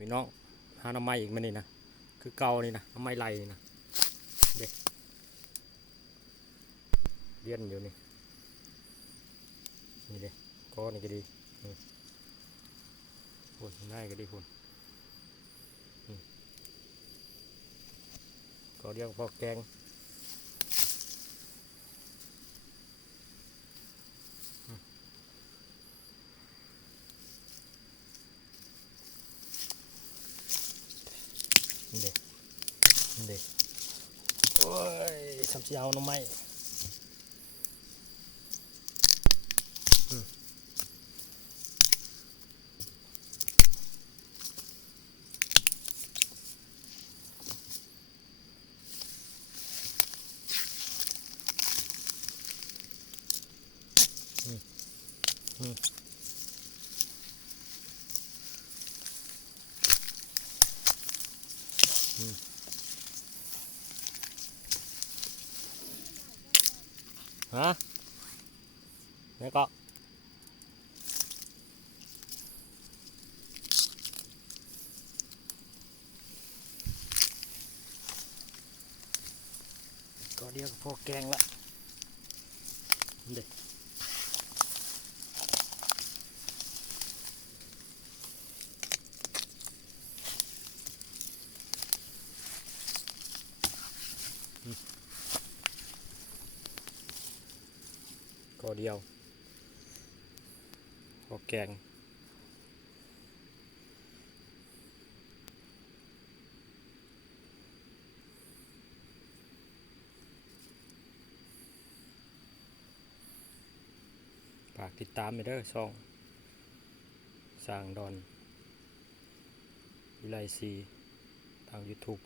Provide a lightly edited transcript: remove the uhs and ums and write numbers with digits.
พี่น้องหาหน่อไม้อีกมันนี่นะคือเก่านี่นะหน่อไม้ไรนี่นะเด็กเลี้ยนอยู่นี่นี่เด็กก็นี่ก็ดีคุณง่ายก็ดีคุณก็เรียกพอแกงนี่เด็กนี่เด็กโอ้ยทำเสียวหน่อไม้ฮะนี่ก็เรียกพอแกงละเด็กก็เดียวพอแกงฝากติดตามไปเด้อช่องสร้างดอนวิไลซีทาง YouTube